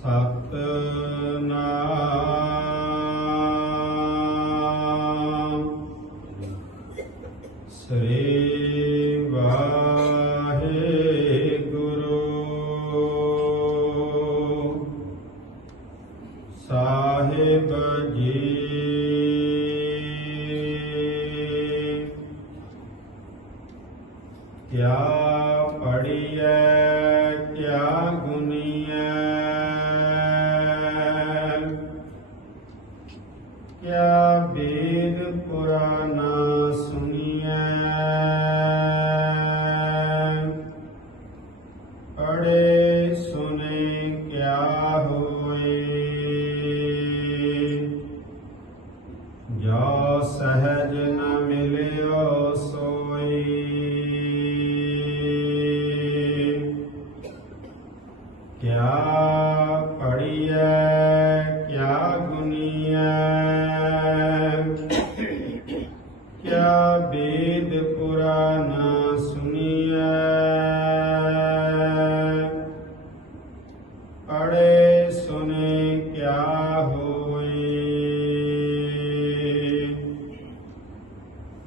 ਸਤਨਾਮ ਸ੍ਰੀ ਵਾਹਿਗੁਰੂ ਸਾਹਿਬ ਜੀ ਕਿਆ ਪੜੀਐ ਕਿਆ ਗੁਨੀਐ ਸਹਜ ਨ ਮਿਲਿਓ ਸੋਈ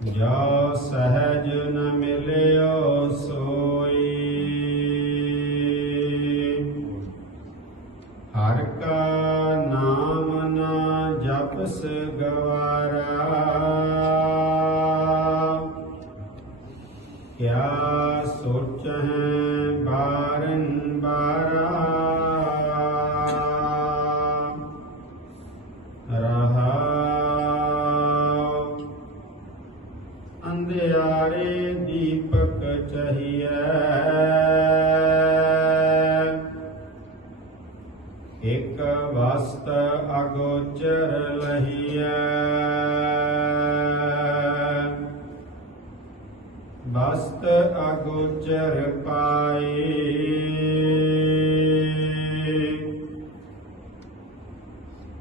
ਜੋ ਸਹਜ ਨ ਮਿਲਿਓ ਸੋਈ। ਹਰ ਕਾ ਨਾਮ ਨਾ ਜਪਸ ਗਵਾਰਾ। ਕਿਆ ਸੋਚਹਿ ਅੰਧਿਆਰੇ ਦੀਪਕ ਚਹੀਐ। ਇਕ ਵਸਤ ਅਗੋਚਰ ਲਹੀਐ। ਵਸਤ ਅਗੋਚਰ ਪਾਈ।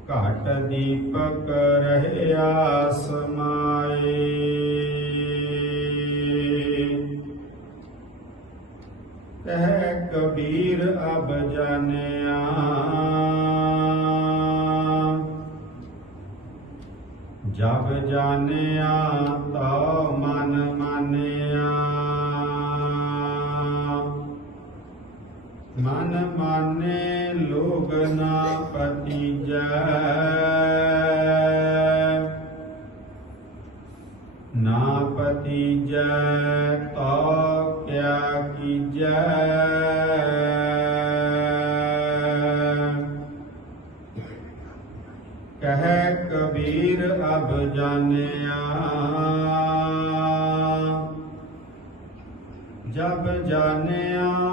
ਘਟ ਦੀਪਕ ਰਹਿਆ ਸਮਾਏ ਕਹਿ ਅਬ ਜਾਣਿਆ। ਜਬ ਜਾਣਿਆ ਤਾ ਮਨ ਮਾਨਿਆ। ਮਨ ਮਾਨੇ ਲੋਗ ਨਾ ਪਤੀਜੈ ਤਾ ਕਿਆ ਕੀਜੈ। ਕਹੈ ਕਬੀਰ ਅਬ ਜਾਣਿਆ ਜਬ ਜਾਣਿਆ